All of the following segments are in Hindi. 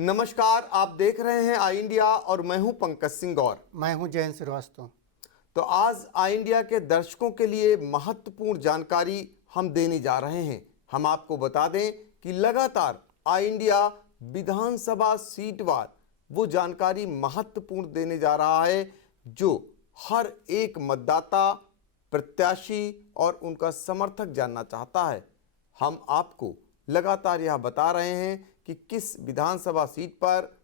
नमस्कार, आप देख रहे हैं आई इंडिया और मैं हूं पंकज सिंह गौर। मैं हूं जयंत श्रीवास्तव। तो आज आई इंडिया के दर्शकों के लिए महत्वपूर्ण जानकारी हम देने जा रहे हैं। हम आपको बता दें कि लगातार आई इंडिया विधानसभा सीटवार वो जानकारी महत्वपूर्ण देने जा रहा है जो हर एक मतदाता, प्रत्याशी और उनका समर्थक जानना चाहता है। हम आपको लगातार यह बता रहे हैं कि किस विधानसभा सीट पर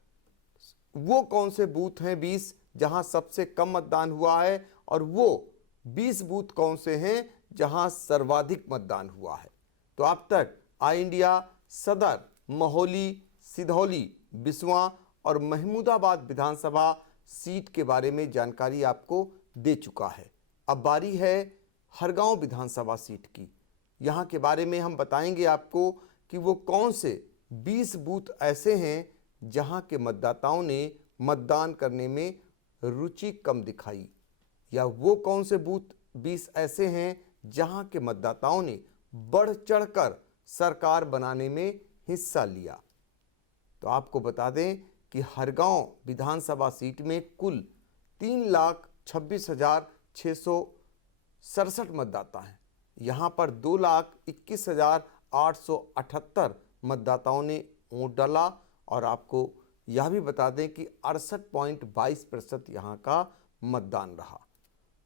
वो कौन से बूथ हैं 20 जहां सबसे कम मतदान हुआ है और वो 20 बूथ कौन से हैं जहां सर्वाधिक मतदान हुआ है। तो अब तक आई इंडिया सदर, महोली, सिधौली, बिस्वा और महमूदाबाद विधानसभा सीट के बारे में जानकारी आपको दे चुका है। अब बारी है हरगांव विधानसभा सीट की। यहाँ के बारे में हम बताएंगे आपको कि वो कौन से 20 बूथ ऐसे हैं जहां के मतदाताओं ने मतदान करने में रुचि कम दिखाई, या वो कौन से बूथ 20 ऐसे हैं जहां के मतदाताओं ने बढ़ चढ़कर सरकार बनाने में हिस्सा लिया। तो आपको बता दें कि हरगांव विधानसभा सीट में कुल 3,26,667 मतदाता हैं। यहाँ पर 2,21,878 मतदाताओं ने वोट डाला और आपको यह भी बता दें कि 68.22% यहाँ का मतदान रहा।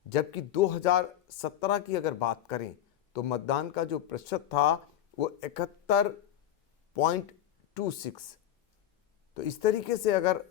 जबकि 2017 की अगर बात करें तो मतदान का जो प्रतिशत था वो 71.26। तो इस तरीके से अगर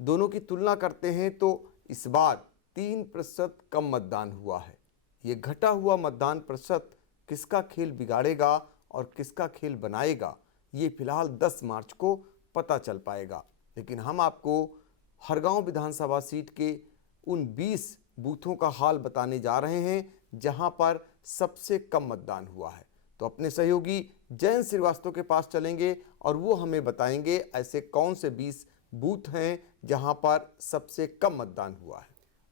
दोनों की तुलना करते हैं तो इस बार 3% कम मतदान हुआ है। ये घटा हुआ मतदान प्रतिशत किसका खेल बिगाड़ेगा और किसका खेल बनाएगा, ये फिलहाल 10 मार्च को पता चल पाएगा। लेकिन हम आपको हरगांव विधानसभा सीट के उन 20 बूथों का हाल बताने जा रहे हैं जहां पर सबसे कम मतदान हुआ है। तो अपने सहयोगी जयंत श्रीवास्तव के पास चलेंगे और वो हमें बताएंगे ऐसे कौन से 20 बूथ हैं जहां पर सबसे कम मतदान हुआ है।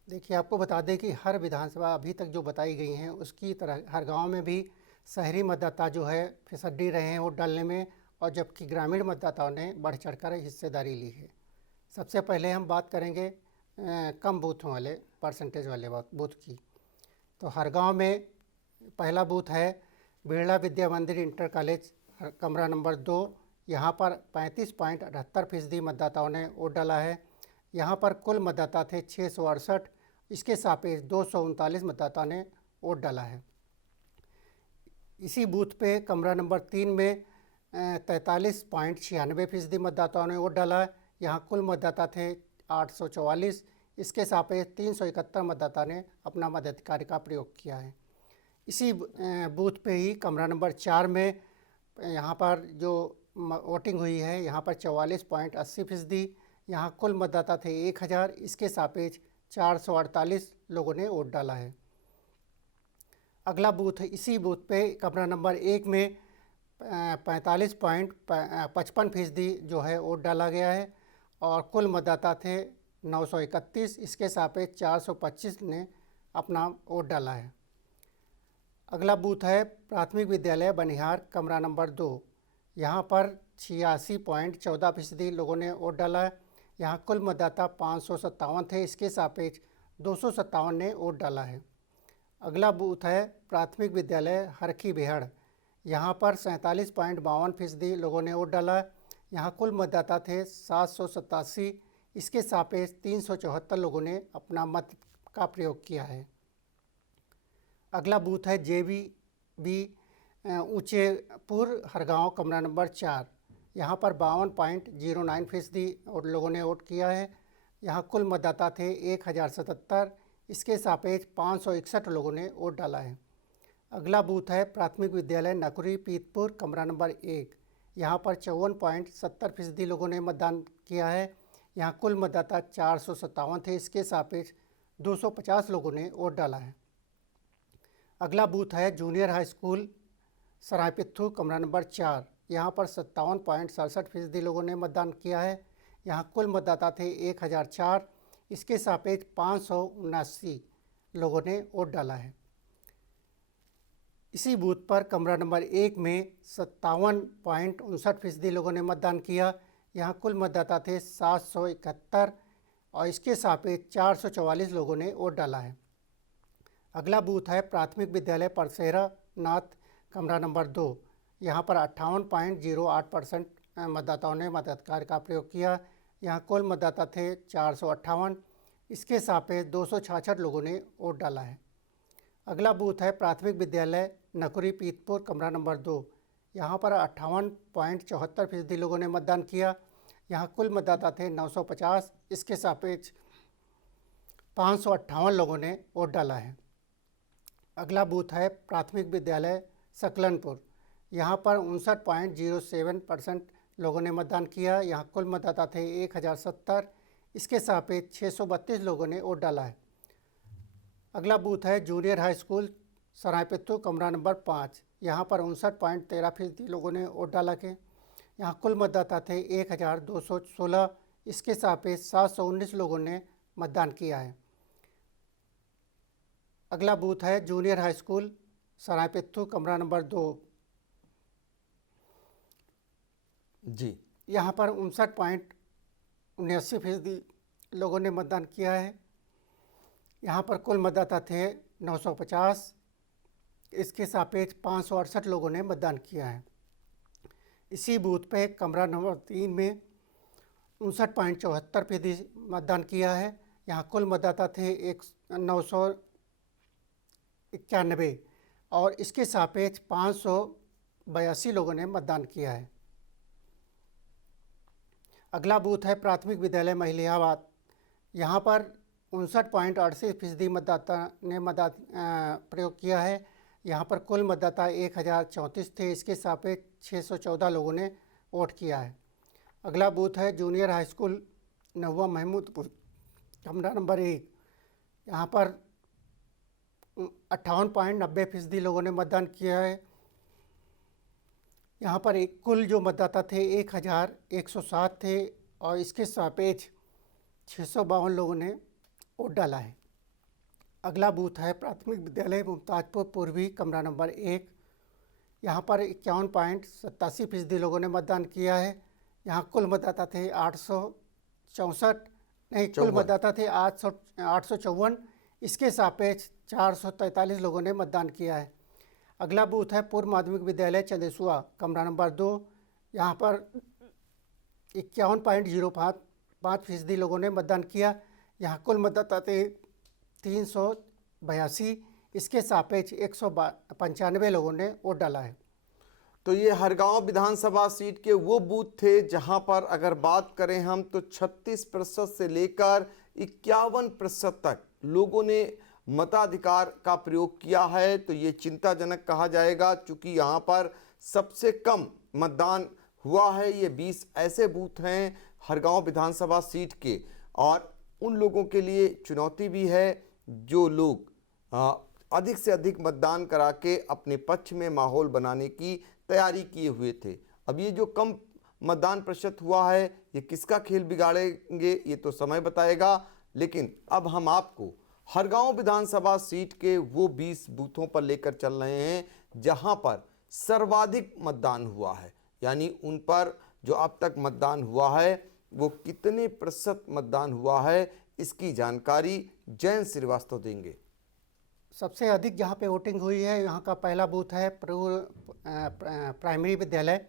देखिए, आपको बता दें कि हर विधानसभा अभी तक जो बताई गई हैं उसकी तरह हर गांव में भी शहरी मतदाता जो है फिसड्डी रहे हैं वोट डालने में, और जबकि ग्रामीण मतदाताओं ने बढ़ चढ़कर हिस्सेदारी ली है। सबसे पहले हम बात करेंगे कम बूथों वाले, परसेंटेज वाले बूथ की। तो हर गांव में पहला बूथ है बिरला विद्या मंदिर इंटर कॉलेज, कमरा नंबर 2। यहाँ पर 35.78% मतदाताओं ने वोट डाला है। यहाँ पर कुल मतदाता थे 668, इसके सापेक्ष 239 मतदाताओं ने वोट डाला है। इसी बूथ पे कमरा नंबर 3 में 43.96% मतदाताओं ने वोट डाला है। यहाँ कुल मतदाता थे 844, इसके सापेक्ष 371 मतदाता ने अपना मताधिकार का प्रयोग किया है। इसी बूथ पे ही कमरा नंबर 4 में यहाँ पर जो वोटिंग हुई है यहाँ पर 44.80%, यहाँ कुल मतदाता थे 1000, इसके सापेक्ष 448 लोगों ने वोट डाला है। अगला बूथ है इसी बूथ पे कमरा नंबर 1 में 45.55% जो है वोट डाला गया है और कुल मतदाता थे 931, इसके सापेक्ष 425 ने अपना वोट डाला है। अगला बूथ है प्राथमिक विद्यालय बनिहार, कमरा नंबर 2। यहाँ पर 86.14% लोगों ने वोट डाला है। यहाँ कुल मतदाता 557 थे, इसके सापेक्ष 257 ने वोट डाला है। अगला बूथ है प्राथमिक विद्यालय हरखी बेहड़, यहाँ पर 47.52% लोगों ने वोट डाला है। यहाँ कुल मतदाता थे 787, इसके सापेक्ष 374 लोगों ने अपना मत का प्रयोग किया है। अगला बूथ है JBB ऊंचेपुर हरगांव, कमरा नंबर 4। यहाँ पर 52.09% लोगों ने वोट किया है। यहाँ कुल मतदाता थे 1077, इसके सापेक्ष 561 लोगों ने वोट डाला है। अगला बूथ है प्राथमिक विद्यालय नकुरी पीतपुर, कमरा नंबर 1। यहाँ पर 54.70% लोगों ने मतदान किया है। यहाँ कुल मतदाता 457 थे, इसके सापेक्ष 250 लोगों ने वोट डाला है। अगला बूथ है जूनियर हाई स्कूल सरायपित्थू, कमरा नंबर 4। यहाँ पर 57.67% लोगों ने मतदान किया है। यहाँ कुल मतदाता थे 1004, इसके सापेक्ष 579 लोगों ने वोट डाला है। इसी बूथ पर कमरा नंबर 1 में 57.59% लोगों ने मतदान किया। यहाँ कुल मतदाता थे 771 और इसके सापेक्ष 444 लोगों ने वोट डाला है। अगला बूथ है प्राथमिक विद्यालय परसेरा नाथ कमरा नंबर 2। यहाँ पर 58.08% मतदाताओं ने मताधिकार का प्रयोग किया। यहाँ कुल मतदाता थे 458, इसके सापेक्ष 266 लोगों ने वोट डाला है। अगला बूथ है प्राथमिक विद्यालय नकुरी पीतपुर कमरा नंबर 2। यहाँ पर 58.74% लोगों ने मतदान किया। यहाँ कुल मतदाता थे 950, इसके सापेक्ष 558 लोगों ने वोट डाला है। अगला बूथ है प्राथमिक विद्यालय सकलनपुर। यहाँ पर 59.07% लोगों ने मतदान किया। यहाँ कुल मतदाता थे 1070, इसके सापेक्ष 632 लोगों ने वोट डाला है। अगला बूथ है जूनियर हाई स्कूल सरायपित्तू कमरा नंबर 5। यहाँ पर 59.13% लोगों ने वोट डाला के। यहाँ कुल मतदाता थे 1216, इसके सापेक्ष 719 लोगों ने मतदान किया है। अगला बूथ है जूनियर हाई स्कूल सरायपित्तू कमरा नंबर 2 जी। यहाँ पर 59.79% लोगों ने मतदान किया है। यहाँ पर कुल मतदाता थे 950, इसके सापेक्ष 568 लोगों ने मतदान किया है। इसी बूथ पे कमरा नंबर 3 में 59.74% मतदान किया है। यहाँ कुल मतदाता थे 991 और इसके सापेक्ष 582 लोगों ने मतदान किया है। अगला बूथ है प्राथमिक विद्यालय महिलियाबाद। यहाँ पर 59.88% मतदाता ने मतदान प्रयोग किया है। यहाँ पर कुल मतदाता 1034 थे, इसके सापेक्ष 614 लोगों ने वोट किया है। अगला बूथ है जूनियर हाई स्कूल नवा महमूदपुर कमरा नंबर 1। यहाँ पर 58.90% लोगों ने मतदान किया है। यहाँ पर कुल जो मतदाता थे 1107 थे और इसके सापेक्ष 652 लोगों ने वोट डाला है। अगला बूथ है प्राथमिक विद्यालय मुमताजपुर पूर्वी कमरा नंबर 1। यहाँ पर 51.87% लोगों ने मतदान किया है। यहाँ कुल मतदाता थे 864, नहीं कुल मतदाता थे 854, इसके सापेक्ष 443 लोगों ने मतदान किया है। अगला बूथ है पूर्व माध्यमिक विद्यालय चंदेसुआ कमरा नंबर 2। यहाँ पर 51.05% लोगों ने मतदान किया। यहाँ कुल मतदाता थे 382, इसके सापेक्ष 195 लोगों ने वोट डाला है। तो ये हरगांव विधानसभा सीट के वो बूथ थे जहां पर अगर बात करें हम तो 36% से लेकर 51% तक लोगों ने मताधिकार का प्रयोग किया है। तो ये चिंताजनक कहा जाएगा, क्योंकि यहाँ पर सबसे कम मतदान हुआ है। ये 20 ऐसे बूथ हैं हरगांव विधानसभा सीट के, और उन लोगों के लिए चुनौती भी है जो लोग अधिक से अधिक मतदान करा के अपने पक्ष में माहौल बनाने की तैयारी किए हुए थे। अब ये जो कम मतदान प्रतिशत हुआ है, ये किसका खेल बिगाड़ेंगे ये तो समय बताएगा। लेकिन अब हम आपको हरगांव विधानसभा सीट के वो 20 बूथों पर लेकर चल रहे हैं जहां पर सर्वाधिक मतदान हुआ है, यानी उन पर जो अब तक मतदान हुआ है वो कितने प्रतिशत मतदान हुआ है, इसकी जानकारी जयंत श्रीवास्तव देंगे। सबसे अधिक जहाँ पे वोटिंग हुई है, यहाँ का पहला बूथ है प्राइमरी विद्यालय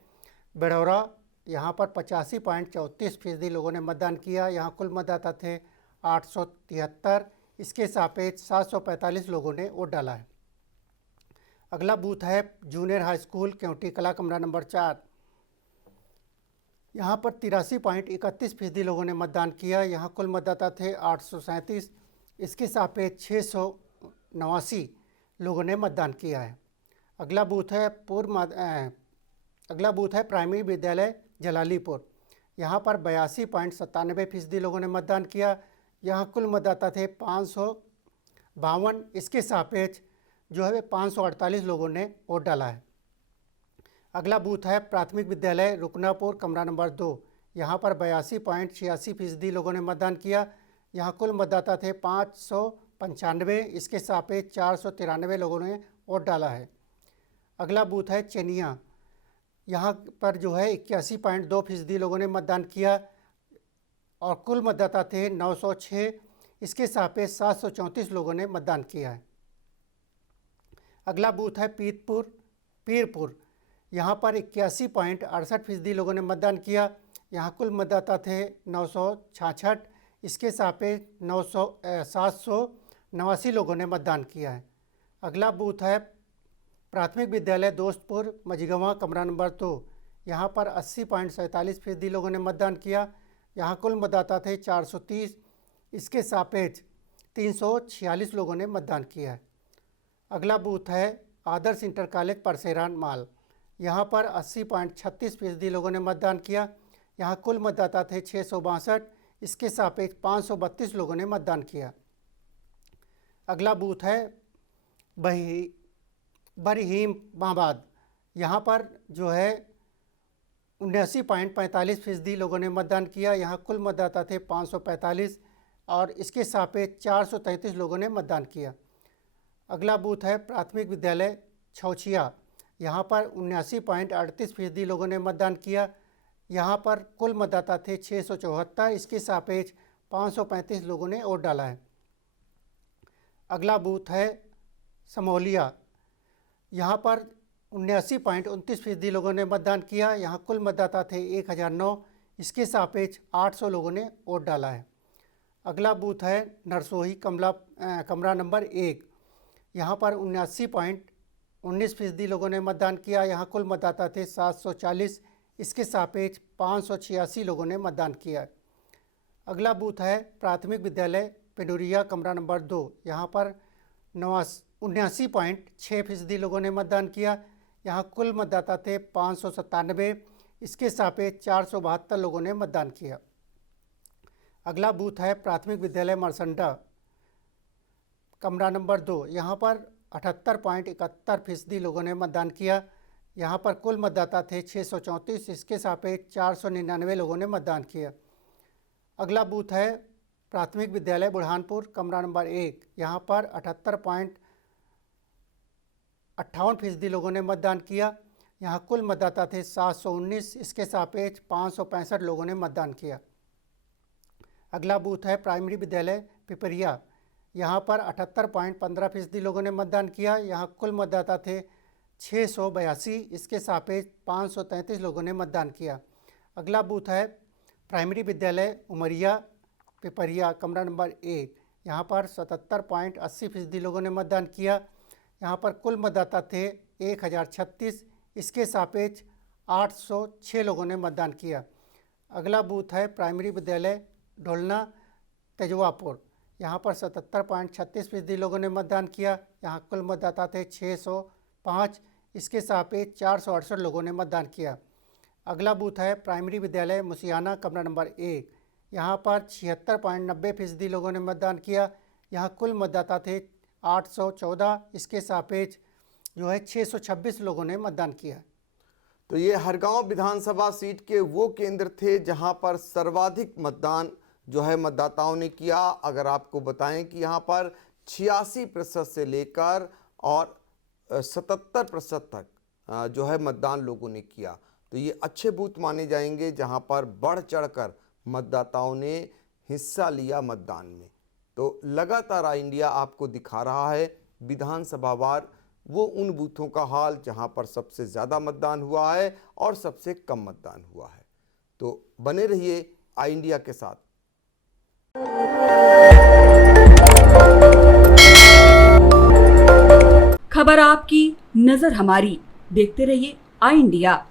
बेड़ौरा। यहाँ पर 85.34% लोगों ने मतदान किया। यहाँ कुल मतदाता थे 873, इसके सापेक्ष 745 लोगों ने वोट डाला है। अगला बूथ है जूनियर हाई स्कूल केवटी कला कमरा नंबर 4। यहाँ पर 83.31% लोगों ने मतदान किया। यहाँ कुल मतदाता थे 837, इसके सापेक्ष 689 लोगों ने मतदान किया है। अगला बूथ है प्राइमरी विद्यालय जलालीपुर। यहाँ पर 82.97% लोगों ने मतदान किया। यहाँ कुल मतदाता थे 552, इसके सापेक्ष जो है 548 लोगों ने वोट डाला है। अगला बूथ है प्राथमिक विद्यालय रुकनापुर कमरा नंबर 2। यहाँ पर 82.86% लोगों ने मतदान किया। यहाँ कुल मतदाता थे 595, इसके सापेक्ष 493 लोगों ने वोट डाला है। अगला बूथ है चेनिया। यहाँ पर जो है 81.2% लोगों ने मतदान किया और कुल मतदाता थे 906। इसके सापेक्ष 734 लोगों ने मतदान किया है। अगला बूथ है पीरपुर। यहाँ पर 81.68% लोगों ने मतदान किया। यहाँ कुल मतदाता थे 966। इसके सापेक्ष 789 लोगों ने मतदान किया है। अगला बूथ है प्राथमिक विद्यालय दोस्तपुर मझिगवां कमरा नंबर 2। यहाँ पर 80.47% लोगों ने मतदान किया। यहाँ कुल मतदाता थे 430। इसके सापेक्ष 346 लोगों ने मतदान किया है। अगला बूथ है आदर्श इंटर कॉलेज परसेरान माल। यहाँ पर 80.36% लोगों ने मतदान किया। यहाँ कुल मतदाता थे 662। इसके सापेक्ष 532 लोगों ने मतदान किया। अगला बूथ है बरहीमाबाद। यहाँ पर जो है 79.45% लोगों ने मतदान किया। यहाँ कुल मतदाता थे 545 और इसके सापेक्ष 433 लोगों ने मतदान किया। अगला बूथ है प्राथमिक विद्यालय छौछिया। यहाँ पर 79.38% लोगों ने मतदान किया। यहाँ पर कुल मतदाता थे 674। इसके सापेक्ष 535 लोगों ने वोट डाला है। अगला बूथ है समोलिया। यहाँ पर 79.29% लोगों ने मतदान किया। यहाँ कुल मतदाता थे 1009। इसके सापेक्ष 800 लोगों ने वोट डाला है। अगला बूथ है नरसोही कमरा नंबर 1। यहाँ पर 79.19% लोगों ने मतदान किया। यहाँ कुल मतदाता थे 740। इसके सापेक्ष 586 लोगों ने मतदान किया। अगला बूथ है प्राथमिक विद्यालय पेडुरिया कमरा नंबर 2। यहाँ पर 79.6% लोगों ने मतदान किया। यहाँ कुल मतदाता थे 597। इसके सापेक्ष 472 लोगों ने मतदान किया। अगला बूथ है प्राथमिक विद्यालय मरसंडा कमरा नंबर 2। यहाँ पर 78.71% लोगों ने मतदान किया। यहाँ पर कुल मतदाता थे 634। इसके सापेक्ष 499 लोगों ने मतदान किया। अगला बूथ है प्राथमिक विद्यालय बुरहानपुर कमरा नंबर 1। यहाँ पर 78.58% लोगों ने मतदान किया। यहाँ कुल मतदाता थे 719। इसके सापेक्ष 565 लोगों ने मतदान किया। अगला बूथ है प्राइमरी विद्यालय पिपरिया। यहाँ पर 78.15% लोगों ने मतदान किया। यहाँ कुल मतदाता थे 682। इसके सापेक्ष 533 लोगों ने मतदान किया। अगला बूथ है प्राइमरी विद्यालय उमरिया पिपरिया कमरा नंबर 1। यहाँ पर 77.80% लोगों ने मतदान किया। यहाँ पर कुल मतदाता थे 1036। इसके सापेक्ष 806 लोगों ने मतदान किया। अगला बूथ है प्राइमरी विद्यालय ढोलना तेजवापुर। यहाँ पर 77.36% लोगों ने मतदान किया। यहाँ कुल मतदाता थे 605। इसके सापेक्ष 468 लोगों ने मतदान किया। अगला बूथ है प्राइमरी विद्यालय मुसियाना कमरा नंबर 1। यहाँ पर 76.90% लोगों ने मतदान किया। यहाँ कुल मतदाता थे 814। इसके सापेक्ष जो है 626 लोगों ने मतदान किया। तो ये हरगांव विधानसभा सीट के वो केंद्र थे जहां पर सर्वाधिक मतदान जो है मतदाताओं ने किया। अगर आपको बताएं कि यहाँ पर 86% से लेकर और 77% तक जो है मतदान लोगों ने किया। तो ये अच्छे बूथ माने जाएंगे जहां पर बढ़ चढ़कर मतदाताओं ने हिस्सा लिया मतदान में। तो लगातार आई इंडिया आपको दिखा रहा है विधानसभावार वो उन बूथों का हाल जहां पर सबसे ज़्यादा मतदान हुआ है और सबसे कम मतदान हुआ है। तो बने रहिए आई इंडिया के साथ। खबर आपकी, नजर हमारी। देखते रहिए आई इंडिया।